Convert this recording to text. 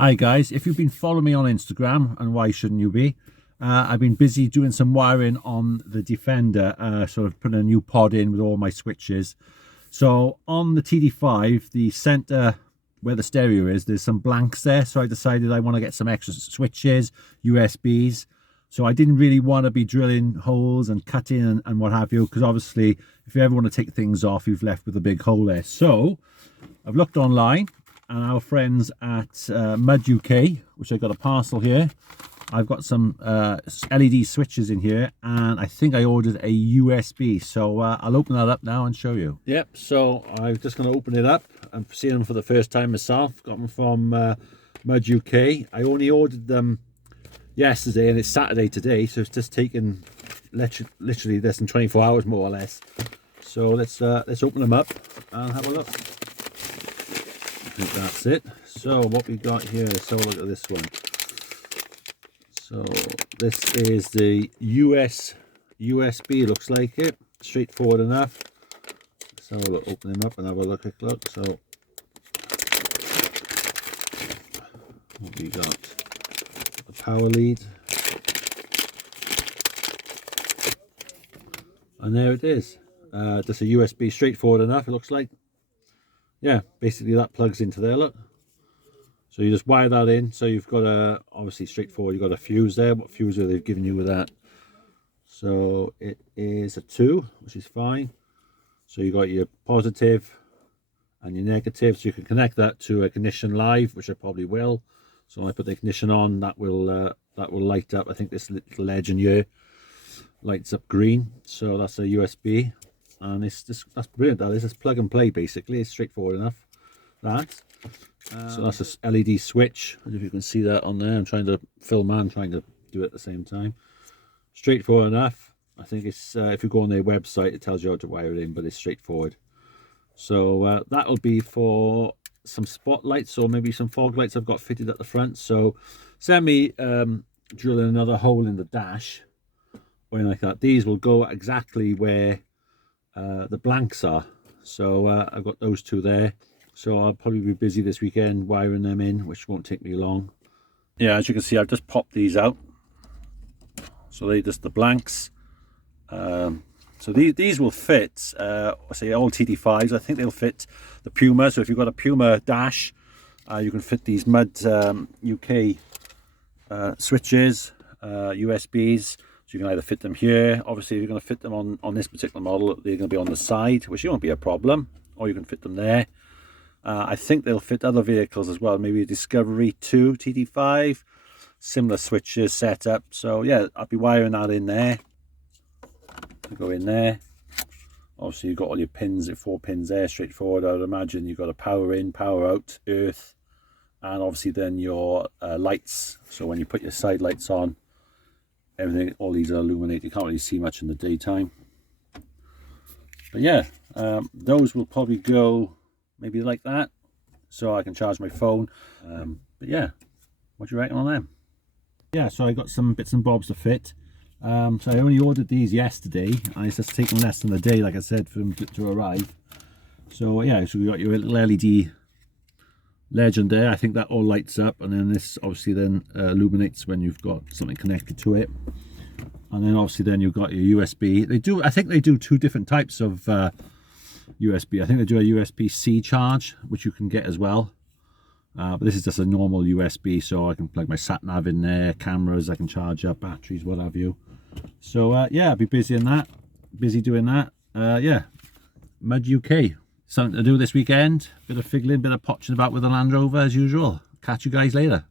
Hi guys, if you've been following me on Instagram, and why shouldn't you be, I've been busy doing some wiring on the Defender, sort of putting a new pod in with all my switches. So on the TD5, the center where the stereo is, there's some blanks there, so I decided I want to get some extra switches, USBs. So I didn't really want to be drilling holes and cutting and what have you, because obviously if you ever want to take things off, you've left with a big hole there. So I've looked online, and our friends at MUDUK, which I got a parcel here, I've got some LED switches in here, and I think I ordered a USB. So I'll open that up now and show you. Yep, so I'm just going to open it up. I'm seeing them for the first time myself. Got them from MUDUK. I only ordered them yesterday, and it's Saturday today, so it's just taken literally less than 24 hours more or less. So let's open them up and have a look. I think that's it. So what we got here, so look at this one. So this is the USB, looks like it. Straightforward enough. So we'll open them up and have a quick look. So what we got, the power lead. And there it is. Just a USB, straightforward enough, it looks like. Yeah, basically that plugs into there, look. So you just wire that in. So you've got a, obviously straightforward, you've got a fuse there. What fuse are they giving you with that? So it is a 2, which is fine. So you got your positive and your negative. So you can connect that to ignition live, which I probably will. So when I put the ignition on, that will light up. I think this little legend here lights up green. So that's a USB. And it's just, that's brilliant. That is, it's plug and play basically. It's straightforward enough. So that's a LED switch. I don't know if you can see that on there. I'm trying to film and trying to do it at the same time. Straightforward enough. I think it's if you go on their website, it tells you how to wire it in, but it's straightforward. So that'll be for some spotlights or maybe some fog lights I've got fitted at the front. So send me drilling another hole in the dash or anything like that. These will go exactly where the blanks are. So I've got those two there. So I'll probably be busy this weekend wiring them in, which won't take me long. Yeah, as you can see, I've just popped these out. So they just the blanks. So these will fit, I say all TD5s. I think they'll fit the Puma. So if you've got a Puma dash, you can fit these MUDUK switches, USBs. So you can either fit them here. Obviously, if you're going to fit them on this particular model, they're going to be on the side, which won't be a problem. Or you can fit them there. I think they'll fit other vehicles as well. Maybe a Discovery 2 TD5. Similar switches set up. So yeah, I'll be wiring that in there. Go in there. Obviously, you've got all your pins, 4 pins there, straightforward. I would imagine you've got a power in, power out, earth, and obviously then your lights. So when you put your side lights on, everything, all these are illuminated. You can't really see much in the daytime. But yeah, those will probably go maybe like that, so I can charge my phone. But yeah, what do you reckon on them? Yeah, so I got some bits and bobs to fit. So I only ordered these yesterday, and it's just taken less than a day, like I said, for them to arrive. So yeah, so we got your little LED legend there. I think that all lights up, and then this obviously then illuminates when you've got something connected to it. And then obviously then you've got your USB. I think they do 2 different types of USB. I think they do a USB-C charge, which you can get as well. But this is just a normal USB, so I can plug my sat-nav in there, cameras, I can charge up, batteries, what have you. So yeah, I'll be busy in that, busy doing that. Yeah, MUDUK. Something to do this weekend. Bit of fiddling, bit of potching about with the Land Rover as usual. Catch you guys later.